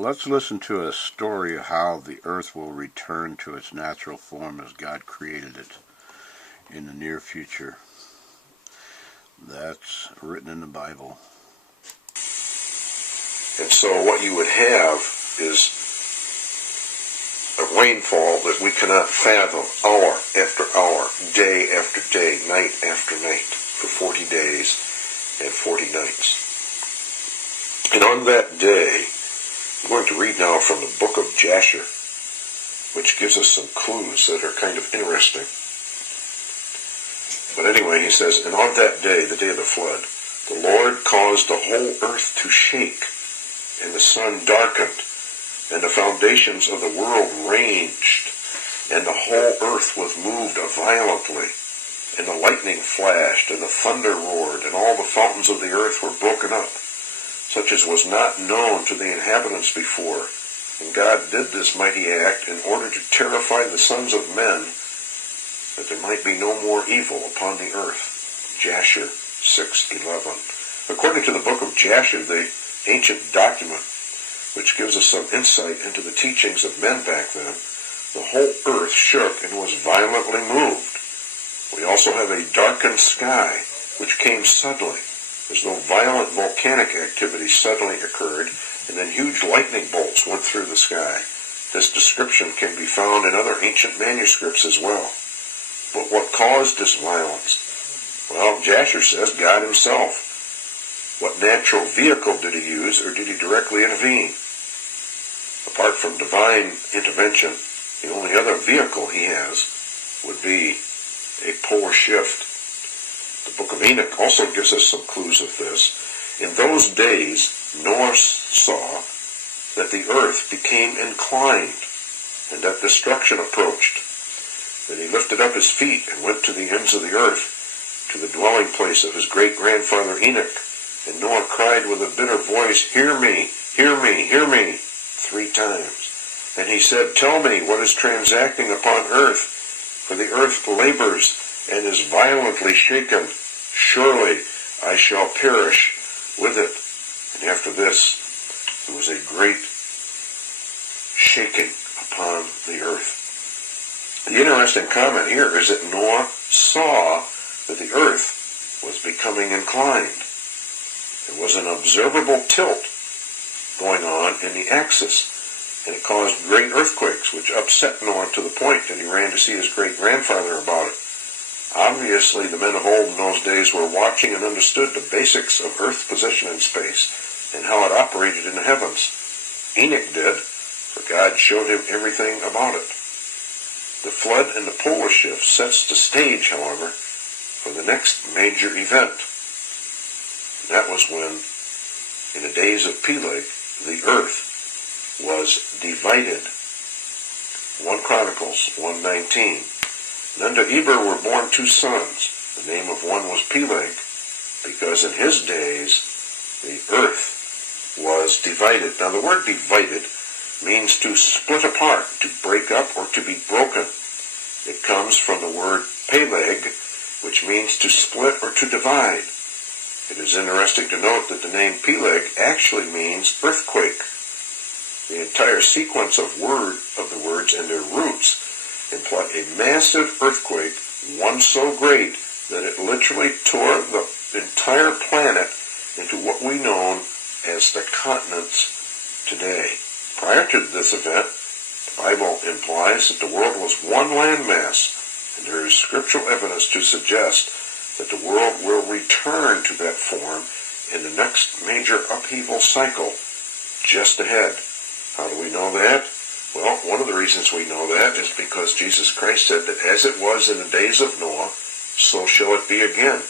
Let's listen to a story of how the earth will return to its natural form as God created it in the near future. That's written in the Bible. And so what you would have is a rainfall that we cannot fathom, hour after hour, day after day, night after night, for 40 days and 40 nights. And on that day, I'm going to read now from the book of Jasher, which gives us some clues that are kind of interesting. But anyway, he says, and on that day, the day of the flood, the Lord caused the whole earth to shake, and the sun darkened, and the foundations of the world raged, and the whole earth was moved violently, and the lightning flashed, and the thunder roared, and all the fountains of the earth were broken up, such as was not known to the inhabitants before. And God did this mighty act in order to terrify the sons of men, that there might be no more evil upon the earth. Jasher 6:11. According to the book of Jasher, the ancient document, which gives us some insight into the teachings of men back then, the whole earth shook and was violently moved. We also have a darkened sky, which came suddenly, as though violent volcanic activity suddenly occurred, and then huge lightning bolts went through the sky. This description can be found in other ancient manuscripts as well. But what caused this violence? Well, Jasher says God himself. What natural vehicle did he use, or did he directly intervene? Apart from divine intervention, the only other vehicle he has would be a polar shift. The book of Enoch also gives us some clues of this. In those days, Noah saw that the earth became inclined, and that destruction approached. Then he lifted up his feet and went to the ends of the earth, to the dwelling place of his great-grandfather Enoch. And Noah cried with a bitter voice, "Hear me, hear me, hear me," 3 times. And he said, "Tell me what is transacting upon earth, for the earth labors and is violently shaken. Surely I shall perish with it." And after this, there was a great shaking upon the earth. The interesting comment here is that Noah saw that the earth was becoming inclined. There was an observable tilt going on in the axis, and it caused great earthquakes, which upset Noah to the point that he ran to see his great-grandfather about it. Obviously, the men of old in those days were watching and understood the basics of Earth's position in space and how it operated in the heavens. Enoch did, for God showed him everything about it. The flood and the polar shift sets the stage, however, for the next major event. And that was when, in the days of Peleg, the earth was divided. 1 Chronicles 1:19. And unto Eber were born 2 sons. The name of one was Peleg, because in his days the earth was divided. Now the word divided means to split apart, to break up, or to be broken. It comes from the word Peleg, which means to split or to divide. It is interesting to note that the name Peleg actually means earthquake. The entire sequence of the words and their roots imply a massive earthquake, one so great that it literally tore the entire planet into what we know as the continents today. Prior to this event, the Bible implies that the world was one landmass, and there is scriptural evidence to suggest that the world will return to that form in the next major upheaval cycle just ahead. How do we know that? Well, one of the reasons we know that is because Jesus Christ said that as it was in the days of Noah, so shall it be again.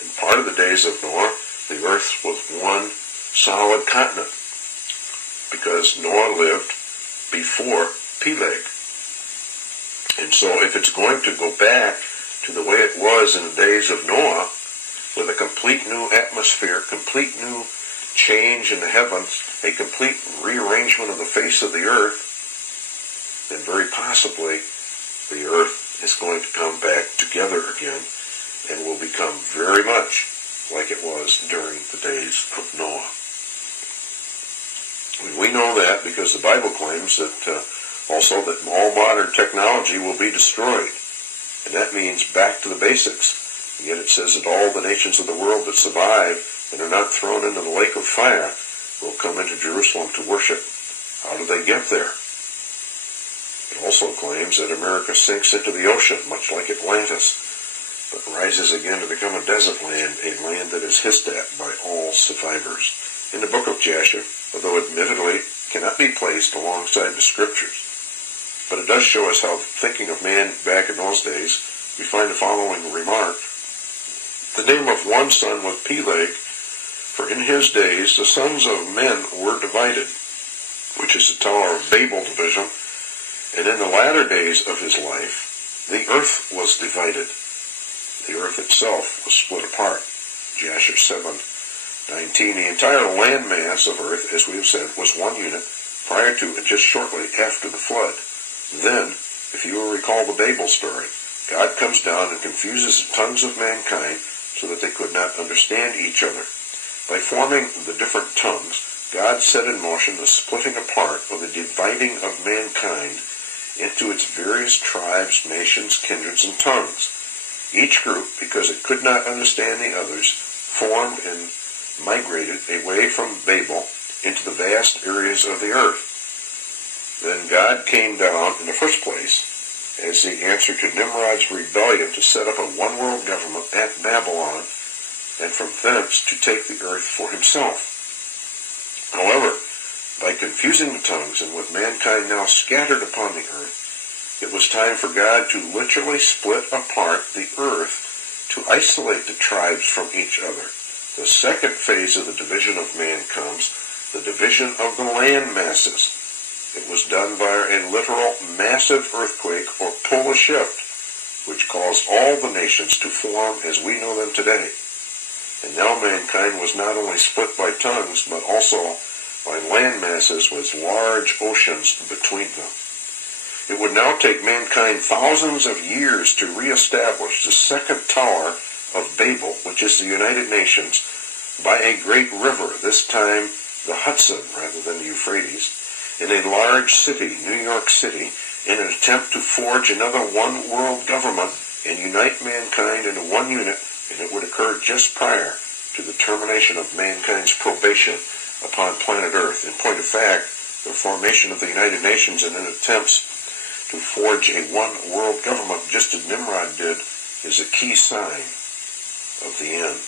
In part of the days of Noah, the earth was one solid continent, because Noah lived before Peleg. And so if it's going to go back to the way it was in the days of Noah, with a complete new atmosphere, complete new change in the heavens, a complete rearrangement of the face of the earth, then very possibly the earth is going to come back together again and will become very much like it was during the days of Noah. When we know that, that because the Bible claims that also that all modern technology will be destroyed. And that means back to the basics. And yet it says that all the nations of the world that survive and are not thrown into the lake of fire will come into Jerusalem to worship. How do they get there? It also claims that America sinks into the ocean, much like Atlantis, but rises again to become a desert land, a land that is hissed at by all survivors. In the book of Jasher, although admittedly cannot be placed alongside the scriptures, but it does show us how, thinking of man back in those days, we find the following remark. The name of one son was Peleg, for in his days the sons of men were divided, which is the Tower of Babel division, and in the latter days of his life, the earth was divided. The earth itself was split apart. Jasher 7:19. The entire landmass of earth, as we have said, was one unit prior to and just shortly after the flood. Then, if you will recall the Babel story, God comes down and confuses the tongues of mankind so that they could not understand each other. By forming the different tongues, God set in motion the splitting apart or the dividing of mankind into its various tribes, nations, kindreds, and tongues. Each group, because it could not understand the others, formed and migrated away from Babel into the vast areas of the earth. Then God came down in the first place as the answer to Nimrod's rebellion to set up a one-world government at Babylon, and from thence to take the earth for himself. However, by confusing the tongues and with mankind now scattered upon the earth, it was time for God to literally split apart the earth to isolate the tribes from each other. The second phase of the division of man comes, the division of the land masses. It was done by a literal massive earthquake or polar shift, which caused all the nations to form as we know them today. And now mankind was not only split by tongues, but also by land masses with large oceans between them. It would now take mankind thousands of years to reestablish the second Tower of Babel, which is the United Nations, by a great river, this time the Hudson rather than the Euphrates, in a large city, New York City, in an attempt to forge another one-world government and unite mankind into one unit, and it would occur just prior to the termination of mankind's probation upon planet Earth. In point of fact, the formation of the United Nations and in attempts to forge a one-world government, just as Nimrod did, is a key sign of the end.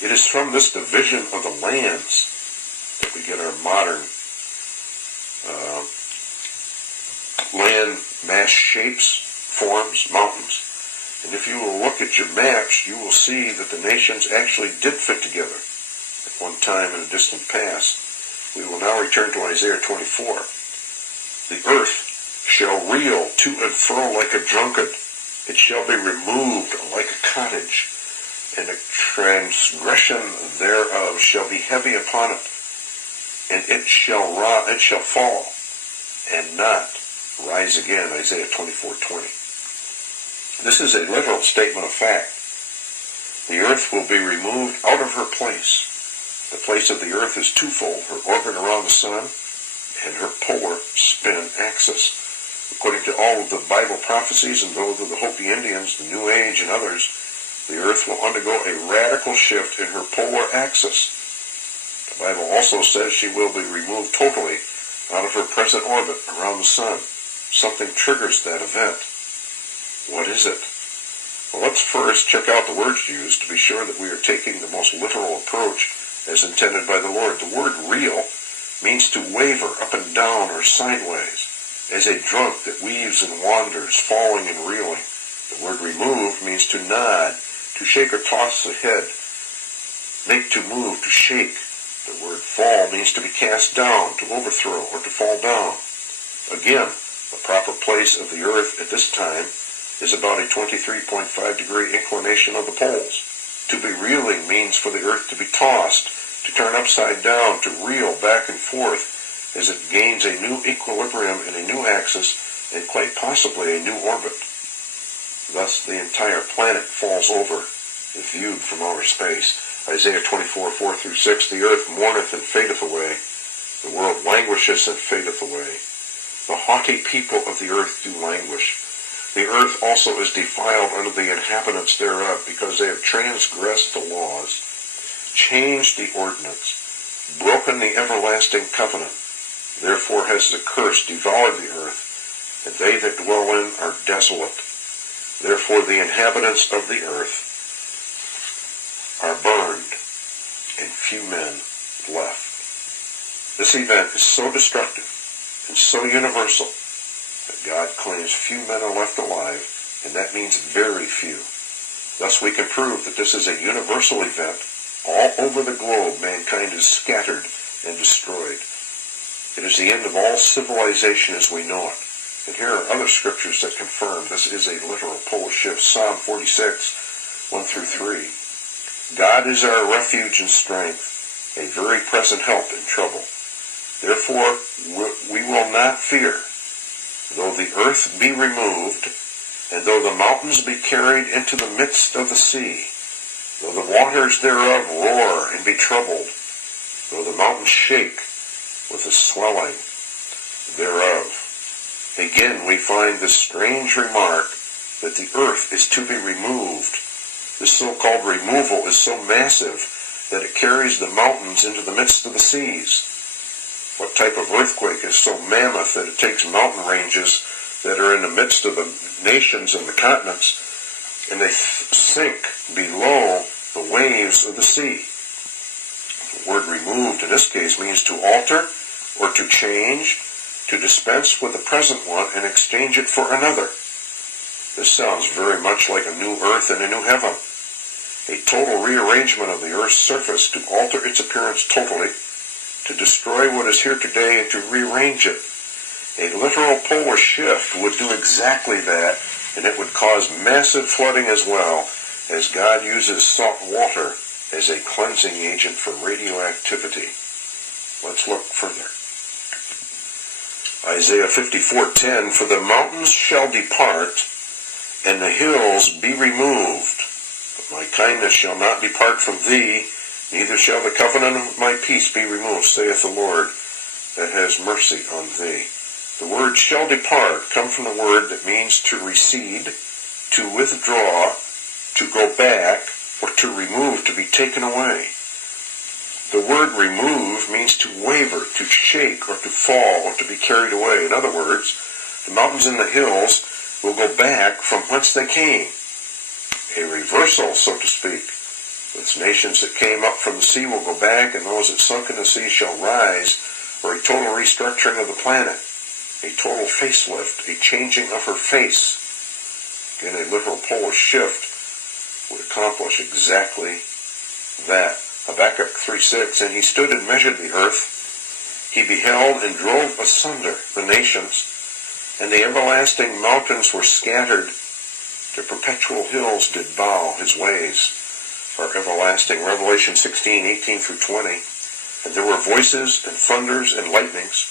It is from this division of the lands that we get our modern land mass shapes, forms, mountains. And if you will look at your maps, you will see that the nations actually did fit together at one time in a distant past. We will now return to Isaiah 24. The earth shall reel to and fro like a drunkard. It shall be removed like a cottage, and the transgression thereof shall be heavy upon it, and it shall fall, and not rise again. Isaiah 24:20. This is a literal statement of fact. The earth will be removed out of her place. The place of the earth is twofold, her orbit around the sun and her polar spin axis. According to all of the Bible prophecies and those of the Hopi Indians, the New Age, and others, the earth will undergo a radical shift in her polar axis. The Bible also says she will be removed totally out of her present orbit around the sun. Something triggers that event. What is it? Well, let's first check out the words used to be sure that we are taking the most literal approach as intended by the Lord. The word reel means to waver up and down or sideways, as a drunk that weaves and wanders, falling and reeling. The word remove means to nod, to shake or toss the head, make to move, to shake. The word fall means to be cast down, to overthrow, or to fall down. Again, the proper place of the earth at this time is about a 23.5 degree inclination of the poles. To be reeling means for the earth to be tossed, to turn upside down, to reel back and forth as it gains a new equilibrium and a new axis and quite possibly a new orbit. Thus the entire planet falls over if viewed from outer space. Isaiah 24:4-6, the earth mourneth and fadeth away, the world languishes and fadeth away. The haughty people of the earth do languish. The earth also is defiled unto the inhabitants thereof, because they have transgressed the laws, changed the ordinance, broken the everlasting covenant. Therefore has the curse devoured the earth, and they that dwell in are desolate. Therefore the inhabitants of the earth are burned, and few men left. This event is so destructive and so universal that God claims few men are left alive, and that means very few. Thus we can prove that this is a universal event. All over the globe, mankind is scattered and destroyed. It is the end of all civilization as we know it. And here are other scriptures that confirm this is a literal pole shift. Psalm 46, 1 through 3. God is our refuge and strength, a very present help in trouble. Therefore we will not fear, though the earth be removed, and though the mountains be carried into the midst of the sea, though the waters thereof roar and be troubled, though the mountains shake with the swelling thereof. Again, we find this strange remark that the earth is to be removed. This so-called removal is so massive that it carries the mountains into the midst of the seas. What type of earthquake is so mammoth that it takes mountain ranges that are in the midst of the nations and the continents, and they sink below the waves of the sea? The word removed in this case means to alter or to change, to dispense with the present one and exchange it for another. This sounds very much like a new earth and a new heaven. A total rearrangement of the earth's surface to alter its appearance totally, to destroy what is here today and to rearrange it. A literal polar shift would do exactly that, and it would cause massive flooding as well, as God uses salt water as a cleansing agent for radioactivity. Let's look further. Isaiah 54:10, for the mountains shall depart, and the hills be removed. But my kindness shall not depart from thee, neither shall the covenant of my peace be removed, saith the Lord, that has mercy on thee. The word shall depart comes from the word that means to recede, to withdraw, to go back, or to remove, to be taken away. The word remove means to waver, to shake, or to fall, or to be carried away. In other words, the mountains and the hills will go back from whence they came. A reversal, so to speak. Its nations that came up from the sea will go back, and those that sunk in the sea shall rise, for a total restructuring of the planet, a total facelift, a changing of her face. Again, a literal polar shift would accomplish exactly that. Habakkuk 3:6, and he stood and measured the earth. He beheld and drove asunder the nations, and the everlasting mountains were scattered. The perpetual hills did bow his ways. Are everlasting. Revelation 16:18 through 20. And there were voices and thunders and lightnings,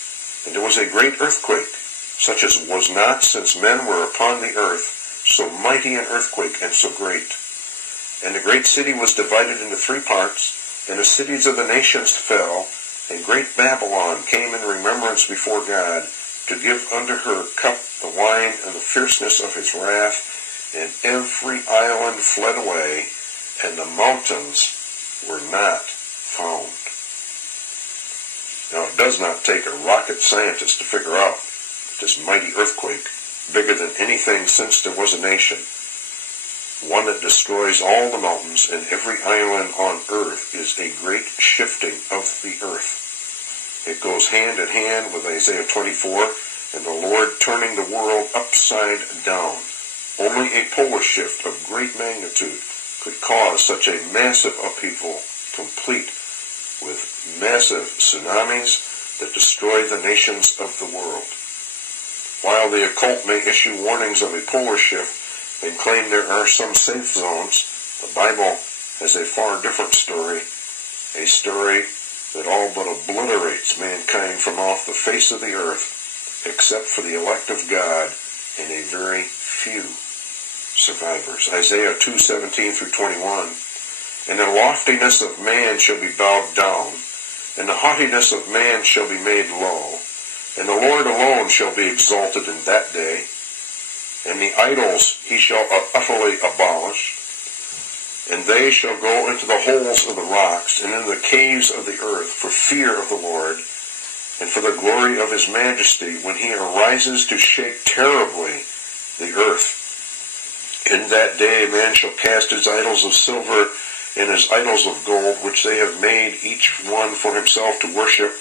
and there was a great earthquake, such as was not since men were upon the earth, so mighty an earthquake and so great. And the great city was divided into 3 parts, and the cities of the nations fell, and great Babylon came in remembrance before God, to give unto her cup the wine and the fierceness of his wrath, and every island fled away, and the mountains were not found. Now, it does not take a rocket scientist to figure out this mighty earthquake, bigger than anything since there was a nation, one that destroys all the mountains and every island on earth, is a great shifting of the earth. It goes hand in hand with Isaiah 24 and the Lord turning the world upside down. Only a polar shift of great magnitude could cause such a massive upheaval, complete with massive tsunamis that destroy the nations of the world. While the occult may issue warnings of a polar shift and claim there are some safe zones, the Bible has a far different story, a story that all but obliterates mankind from off the face of the earth, except for the elect of God and a very few survivors. Isaiah 2:17 through 21. And the loftiness of man shall be bowed down, and the haughtiness of man shall be made low, and the Lord alone shall be exalted in that day, and the idols he shall utterly abolish, and they shall go into the holes of the rocks, and into the caves of the earth, for fear of the Lord, and for the glory of his majesty, when he arises to shake terribly the earth. In that day man shall cast his idols of silver and his idols of gold, which they have made each one for himself to worship,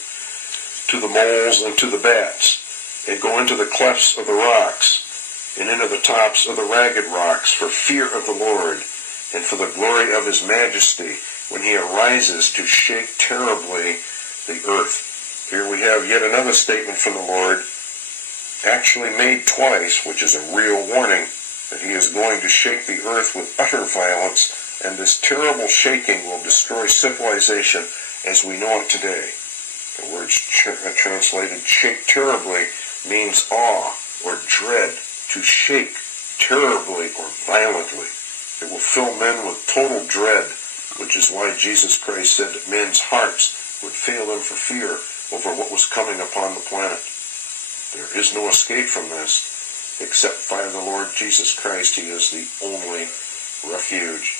to the moles and to the bats, and go into the clefts of the rocks, and into the tops of the ragged rocks, for fear of the Lord, and for the glory of his majesty, when he arises to shake terribly the earth. Here we have yet another statement from the Lord, actually made twice, which is a real warning that he is going to shake the earth with utter violence, and this terrible shaking will destroy civilization as we know it today. The word translated shake terribly means awe or dread, to shake terribly or violently. It will fill men with total dread, which is why Jesus Christ said that men's hearts would fail them for fear over what was coming upon the planet. There is no escape from this except by the Lord Jesus Christ. He is the only refuge.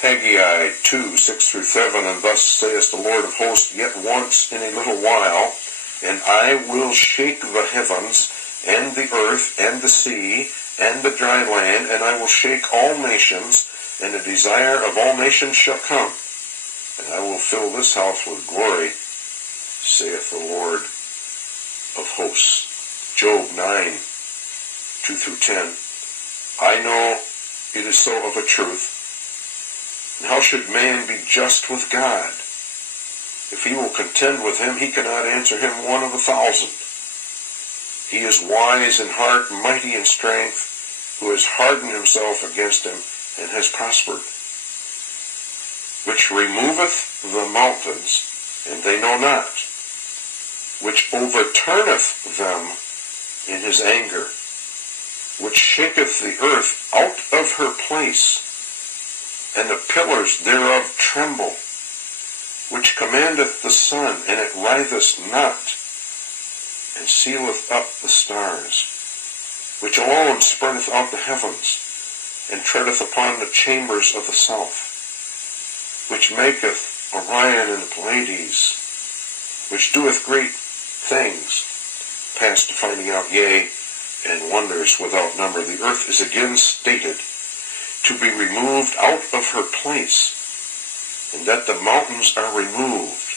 Haggai 2, 6-7, and thus saith the Lord of hosts, yet once in a little while, and I will shake the heavens, and the earth, and the sea, and the dry land, and I will shake all nations, and the desire of all nations shall come. And I will fill this house with glory, saith the Lord of hosts. Job 9, 2-10. I know it is so of a truth. And how should man be just with God? If he will contend with him, he cannot answer him one of 1,000. He is wise in heart, mighty in strength, who has hardened himself against him, and has prospered. Which removeth the mountains, and they know not. Which overturneth them in his anger. Which shaketh the earth out of her place, and the pillars thereof tremble. Which commandeth the sun, and it writheth not, and sealeth up the stars, which alone spreadeth out the heavens, and treadeth upon the chambers of the south, which maketh Orion and the Pleiades, which doeth great things, past finding out, yea, and wonders without number. The earth is again stated to be removed out of her place, and that the mountains are removed.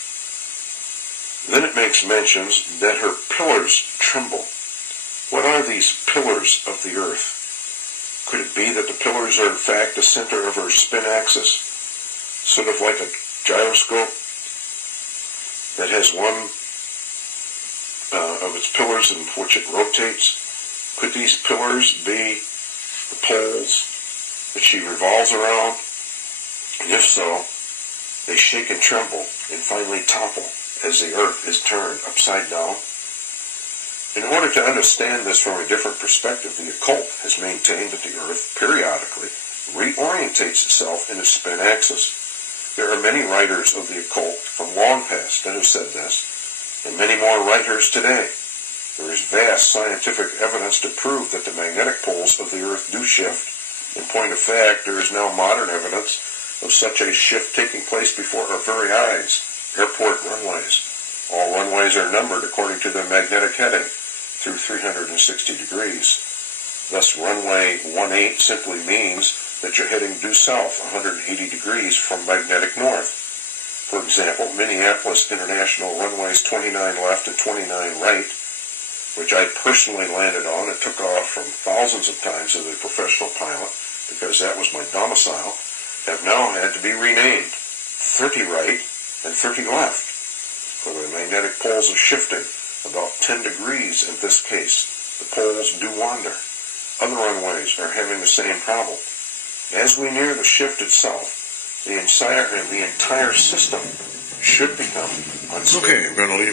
Then it makes mentions that her pillars tremble. What are these pillars of the earth? Could it be that the pillars are in fact the center of her spin axis, sort of like a gyroscope that has one of its pillars in which it rotates? Could these pillars be the poles that she revolves around? And if so, they shake and tremble and finally topple as the earth is turned upside down. In order to understand this from a different perspective, the occult has maintained that the earth periodically reorientates itself in its spin axis. There are many writers of the occult from long past that have said this, and many more writers today. There is vast scientific evidence to prove that the magnetic poles of the earth do shift. In point of fact, there is now modern evidence of such a shift taking place before our very eyes. Airport runways. All runways are numbered according to their magnetic heading through 360 degrees. Thus, runway 18 simply means that you're heading due south 180 degrees from magnetic north. For example, Minneapolis International runways 29 left and 29 right, which I personally landed on and took off from thousands of times as a professional pilot because that was my domicile, have now had to be renamed 30 right and 30 left, for the magnetic poles are shifting about 10 degrees in this case. The poles do wander. Other runways are having the same problem. As we near the shift itself, the entire system should become unstable. Okay, I'm going to leave